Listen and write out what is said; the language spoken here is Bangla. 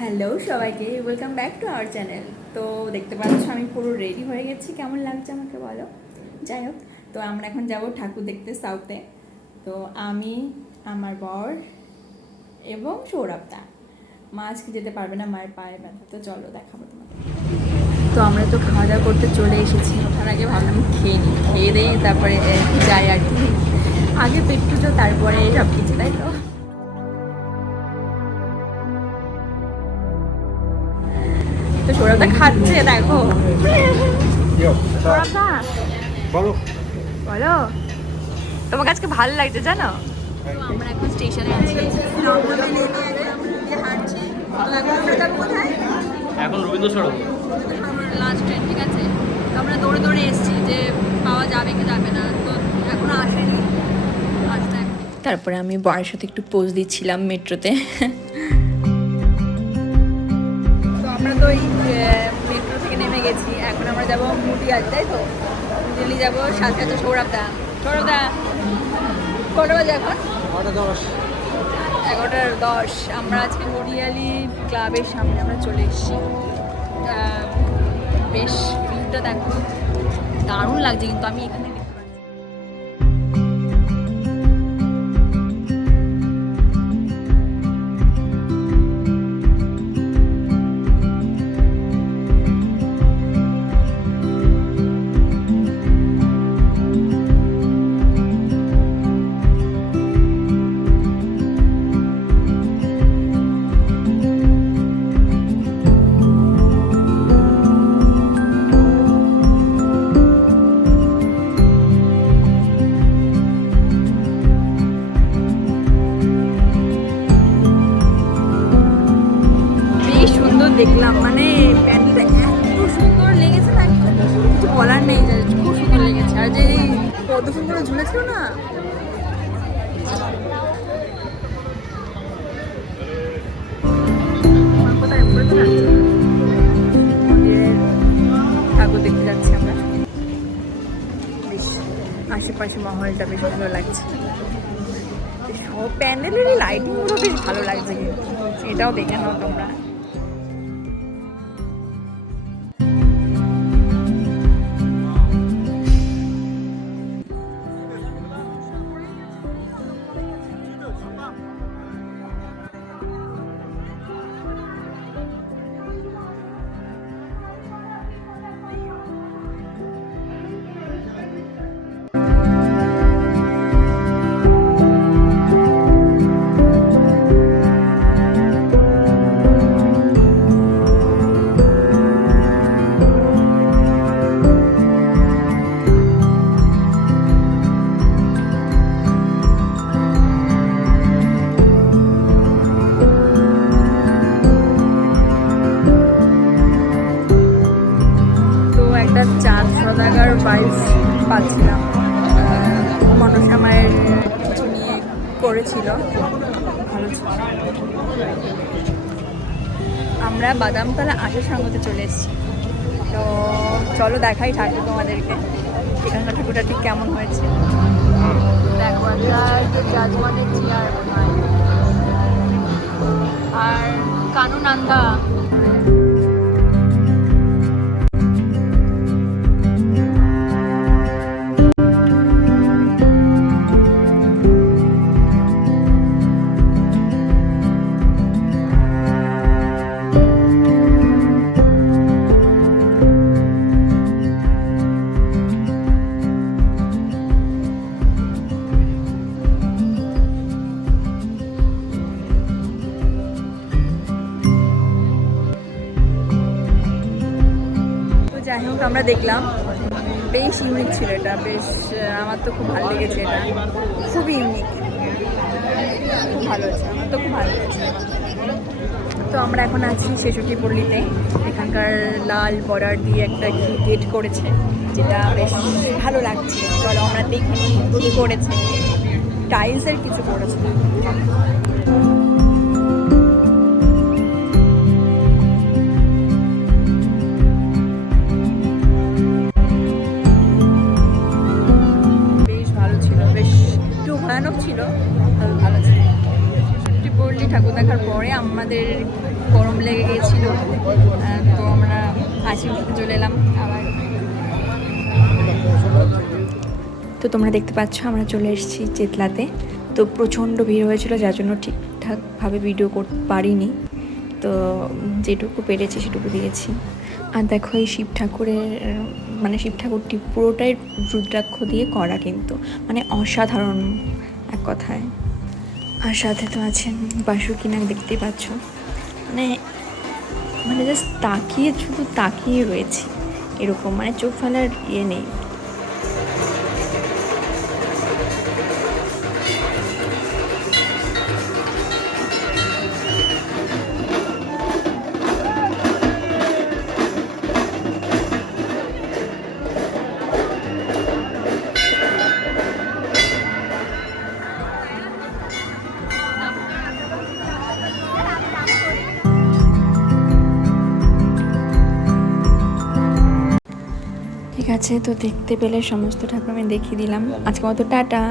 হ্যালো সবাইকে, welcome back to our channel. তো দেখতে পাচ্ছ আমি পুরো রেডি হয়ে গেছি। কেমন লাগছে আমাকে বলো। যাই হোক, তো আমরা এখন যাব ঠাকুর দেখতে সাউথে। তো আমি, আমার বর এবং সৌরভদা। মা আজকে যেতে পারবে না, মায়ের পায়ে ব্যথা। তো চলো দেখাবো তোমাকে। তো আমরা তো খাওয়া দাওয়া করতে চলে এসেছি। ওঠার আগে ভাবলাম খেয়ে নিই, খেয়ে দিয়ে তারপরে যাই আর কি। আগে পেট পুজো, তারপরে সব কিছু, তাই তো। তো সৌরভদা খাচ্ছে, দেখো। সৌরভদা বলো বলো, তোমাকে আজকে ভালো লাগছে জানো? তো আমরা এখন স্টেশনে আছি, দমদমে নেমে একদম দিয়ে হাঁটছি। তো এখন আমরা কোথায়? এখন রবীন্দ্র সড়ক লাস্ট ট্রেন, ঠিক আছে। তো আমরা দৌড়ে দৌড়ে এসেছি যে পাওয়া যাবে কি যাবে না, তো এখনো আসেনি, আসতে। তারপরে আমি বরের সাথে একটু পোজ দিচ্ছিলাম মেট্রোতে। তো আমরা তো এই মেট্রো থেকে নেমে গেছি, এখন আমরা যাবো মুডিয়ালি, তাই তো। মুডিয়ালি যাবো, সাথে আছে সৌরভদা। সৌরভদা কটা বাজে এখন? 11:10। আমরা আজকে মুডিয়ালি ক্লাবের সামনে আমরা চলে এসেছি। বেশ ভিউটা দেখো, দারুণ লাগছে কিন্তু। আমি এখানে দেখতে পাচ্ছি দেখলাম, মানে প্যান্ডেলটা এত সুন্দর লেগেছে না, কিছু বলার নেই, খুব সুন্দর লেগেছে। আর যে এই পদ্মফুলগুলো ঝুলেছিল না, ঠাকুর দেখতে যাচ্ছি আমরা। বেশ আশেপাশে মহলটা বেশ ভালো লাগছে, সব প্যান্ডেলের লাইটিংগুলো বেশ ভালো লাগছে, কিন্তু এটাও দেখে নাও তোমরা। চাঁদ সদাগর ভাইবস পাচ্ছিলাম। মনসা মায়ের কিছু নিয়ে করেছিল, ভালো ছিল। আমরা বাদামতলা আশা সঙ্গতে চলে এসেছি। তো চলো দেখাই ঠাকুর তোমাদেরকে, এখানকার ঠাকুরটা ঠিক কেমন হয়েছে। দেখো জাজমানের চেয়ার আর কানুনান্দা। যাই হোক, আমরা দেখলাম, বেশ ইউনিক ছিল এটা, বেশ আমার তো খুব ভালো লেগেছে। এটা খুবই ইউনিক, খুব ভালো হয়েছে, আমার তো খুব ভালো লেগেছে। তো আমরা এখন আছি ছেষট্টিপল্লীতে, এখানকার লাল বর্ডার দিয়ে একটা কি গেট করেছে, যেটা বেশ ভালো লাগছে। চলো আমরা দেখি কী করেছে, টাইলসের কিছু করেছে। ভয়ানক ছিল, তবে ভালো ছিল। ছেষট্টিপল্লী ঠাকুর দেখার পরে আমাদের আমাদের গরম লেগে গিয়েছিল, তো আমরা আজকে চলে এলাম আবার। তো তোমরা দেখতে পাচ্ছ আমরা চলে এসেছি চেতলাতে। তো প্রচণ্ড ভিড় হয়েছিল, যার জন্য ঠিকঠাকভাবে ভিডিও করতে পারিনি। তো যেটুকু পেরেছি সেটুকু দিয়েছি। আর দেখো এই শিব ঠাকুরের মানে শিব ঠাকুরটি পুরোটাই রুদ্রাক্ষ দিয়ে করা, কিন্তু মানে অসাধারণ এক কথায়। আর সাথে তো আছেন বাসুকিনাগ, দেখতেই পাচ্ছ। মানে মানে জাস্ট তাকিয়ে, শুধু তাকিয়ে রয়েছি এরকম, মানে চোখ ফেলার ইয়ে নেই। ঠিক আছে, তো দেখতে পেলে সমস্ত ঠাকুর আমি দেখিয়ে দিলাম। আজকে মতো টাটা।